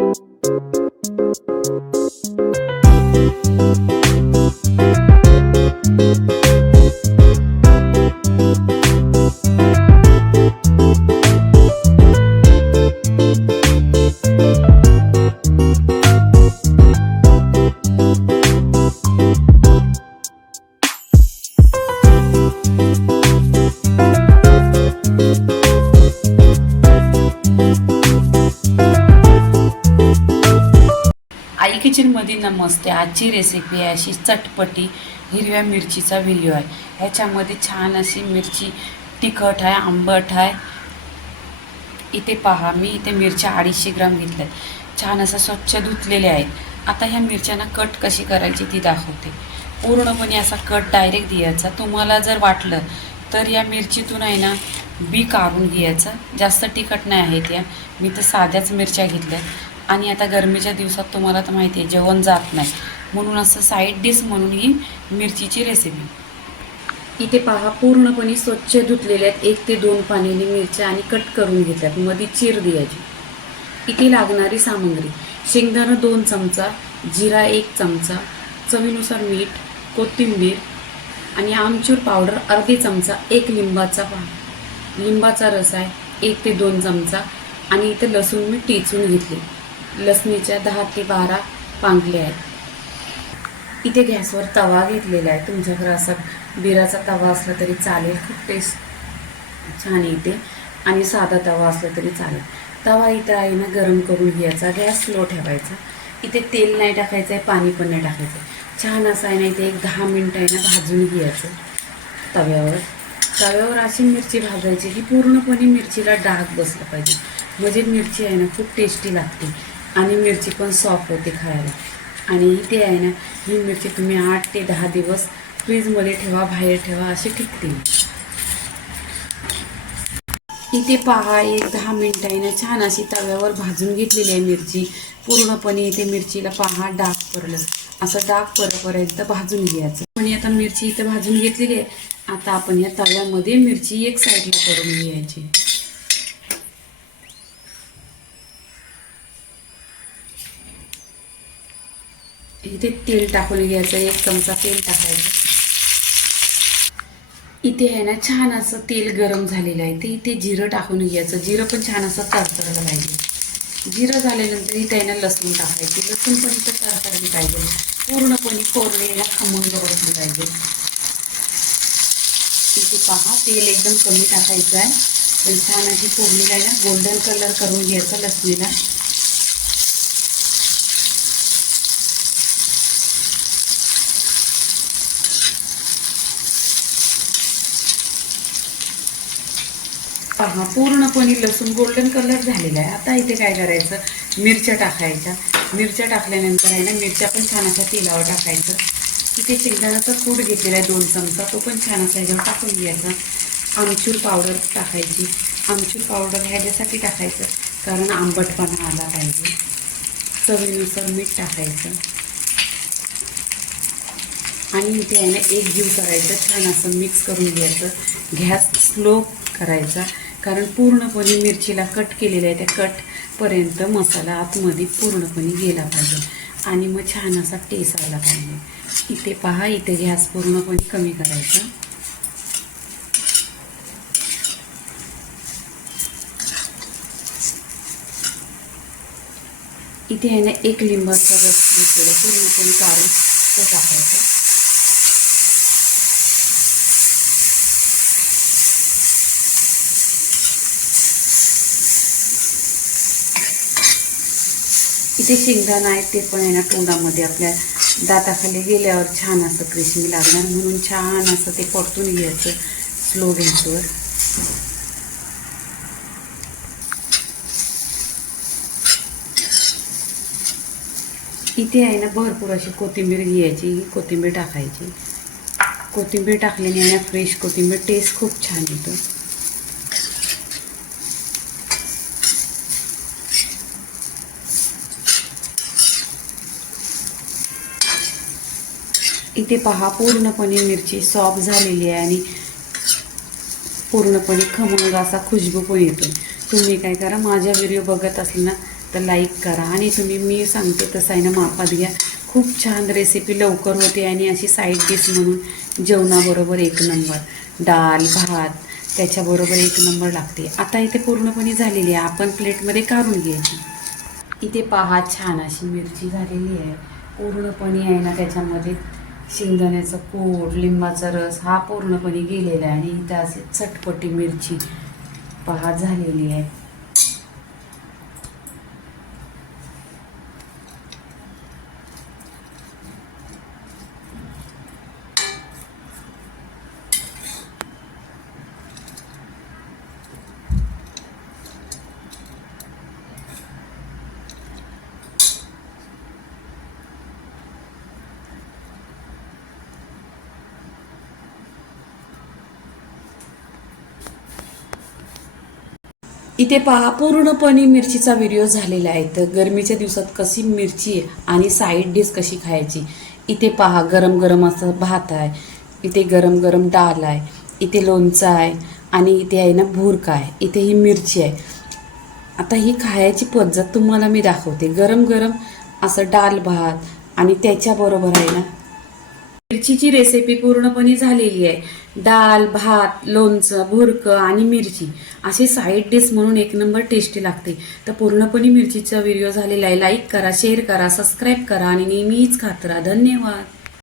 आई किचनमध्ये नमस्ते. आजची रेसिपी आहे अशी चटपटी हिरव्या मिरचीचा व्हिडिओ आहे. ह्याच्यामध्ये छान अशी मिरची तिखट आहे, आंबट आहे. इथे पहा, मी इथे मिरच्या 250 ग्राम घेतल्यात. छान असं स्वच्छ धुतलेल्या आहेत. आता ह्या मिरच्यांना कट कशी करायची ती दाखवते. पूर्णपणे असा कट डायरेक्ट द्यायचा. तुम्हाला जर वाटलं तर या मिरचीतून आहे ना बी काढून घ्यायचा. जास्त तिखट नाही आहेत या. मी तर साध्याच मिरच्या घेतल्यात. आणि आता गरमीच्या दिवसात तुम्हाला तर माहिती आहे जेवण जात नाही, म्हणून असं साईड डिश म्हणून ही मिरचीची रेसिपी. इथे पहा, पूर्णपणे स्वच्छ धुतलेल्या आहेत 1 ते 2 पाण्याने मिरच्या आणि कट करून घेतल्यात. मध्ये चीर द्यायची. इथे लागणारी सामग्री: शेंगदाणा 2 चमचा, जिरा 1 चमचा, चवीनुसार मीठ, कोथिंबीर आणि आमचूर पावडर अर्धी चमचा, 1 लिंबाचा रस आहे 1 ते 2 चमचा. आणि इथे लसूण मी टेचून घेतले. लसणीच्या 10 ते 12 पांगल्या आहेत. इथे गॅसवर तवा घेतलेला आहे. तुमच्याकडे असा बिराचा तवा असला तरी चालेल, खूप टेस्ट छान येते. आणि साधा तवा असला तरी चालेल. तवा इथं आहे ना गरम करून घ्यायचा. गॅस स्लो ठेवायचा. इथे तेल नाही टाकायचं आहे, पाणी पण नाही टाकायचं. छान असं आहे ना इथे 10 मिनटं आहे ना भाजून घ्यायचं तव्यावर अशी मिरची भाजायची की पूर्णपणे मिरचीला डाग बसला पाहिजे. म्हणजे मिरची आहे ना खूप टेस्टी लागते आणि मिरची पण सॉफ्ट होते खायला. आणि इथे आहे ना ही मिरची तुम्ही 8 ते 10 दिवस फ्रीजमध्ये ठेवा, बाहेर ठेवा, अशी टिकते. इथे पहा, 10 मिनटं आहे ना छान अशी तव्यावर भाजून घेतलेली आहे मिरची. पूर्णपणे इथे मिरचीला पहा डाग पडलं. असं डाग पडेपर्यंत भाजून घ्यायचं. पण आता मिरची इथे भाजून घेतलेली आहे. आता आपण या तव्यामध्ये मिरची एक साईडला करून घ्यायची. इथे तेल टाकून घ्यायचं. 1 चमचा तेल टाकायचं. इथे आहे ना छान असं तेल गरम झालेलं आहे. ते इथे जिरं टाकून घ्यायचं. जिरं पण छान असं तडतडलं पाहिजे. जिरं झाल्यानंतर इथे आहे ना लसूण टाकायचे. लसूण पण इथं तडतडली पाहिजे. पूर्णपणे फोडणीला खमंग बसली पाहिजे. इथे पहा, तेल एकदम कमी टाकायचं आहे. पण छान अशी फोडणीला आहे ना गोल्डन कलर करून घ्यायचा लसणीला. पहा, पूर्णपणे लसूण गोल्डन कलर झालेला आहे. आता इथे काय करायचं, मिरच्या टाकायच्या. मिरच्या टाकल्यानंतर आहे ना मिरच्या पण छान अशा तेलावर टाकायचं. इथे शेंगदाण्याचा कूट घेतलेला आहे 2 चमचा, तो पण छान असा ह्याच्यावर टाकून घ्यायचा. आमचूर पावडर टाकायची. आमचूर पावडर ह्याच्यासाठी टाकायचं कारण आंबटपणा आला पाहिजे. चवीनुसार मीठ टाकायचं. आणि इथे आहे ना एकजीव करायचं. छान असं मिक्स करून घ्यायचं. गॅस स्लो करायचा कारण पूर्णपणे मिरचीला कट केलेलं आहे. त्या कटपर्यंत मसाला आतमध्ये पूर्णपणे गेला पाहिजे आणि मग छान असा टेस्ट आला पाहिजे. इथे पहा, इथे गॅस पूर्णपणे कमी करायचा. इथे आहे ना 1 लिंबाचा रस घेतलेला पूर्णपणे काढून तो टाकायचा. इथे शेंगदाणा आहे ते पण आहे ना तोंडामध्ये आपल्या दाताखाली गेल्यावर छान असं क्रिस्पी लागणार, म्हणून छान असं ते परतून घ्यायचं स्लो गॅसवर. इथे आहे ना भरपूर अशी कोथिंबीर घ्यायची. कोथिंबीर टाकायची. कोथिंबीर टाकल्याने आहे ना फ्रेश कोथिंबीर टेस्ट खूप छान येतो. इथे पहा, पूर्णपणे मिरची सॉफ्ट झालेली आहे आणि पूर्णपणे खमंग असा खुशबू पण येतो. तुम्ही काय करा, माझ्या व्हिडिओ बघत असले ना तर लाईक करा आणि तुम्ही मी सांगते तसं आहे ना मापात घ्या. खूप छान रेसिपी लवकर होते आणि अशी साईड डिश म्हणून जेवणाबरोबर एक नंबर. डाळ भात त्याच्याबरोबर एक नंबर लागते. आता इथे पूर्णपणे झालेली आहे, आपण प्लेटमध्ये काढून घ्यायची. इथे पहा छान अशी मिरची झालेली आहे पूर्णपणे आहे ना. त्याच्यामध्ये शेंगदाण्याचं कूट लिंबाचा रस हा पूर्णपणे गेलेला आहे आणि इथं असे चटपटी मिरची पहा झालेली आहे. इथे पहा पूर्णपणे मिरचीचा व्हिडिओ झालेला आहे. तर गरमीच्या दिवसात कशी मिरची आणि साईड डिश कशी खायची. इथे पहा गरम गरम असं भात आहे, इथे गरम गरम डाळ आहे, इथे लोणचं आहे आणि इथे आहे ना भुर्क आहे, इथे ही मिरची आहे. आता ही खायची पद्धत तुम्हाला मी दाखवते. गरम गरम असं डाळ भात आणि त्याच्याबरोबर आहे ना मिरचीची रेसिपी पूर्णपणे झालेली आहे. डाळ भात लोणचं भुर्क आणि मिरची असे साईड डिश म्हणून एक नंबर टेस्टी लागते. तर पूर्णपणे मिरचीचा व्हिडिओ झालेला आहे. लाईक करा, शेअर करा, सबस्क्राईब करा आणि नेहमीच खात राहा. धन्यवाद.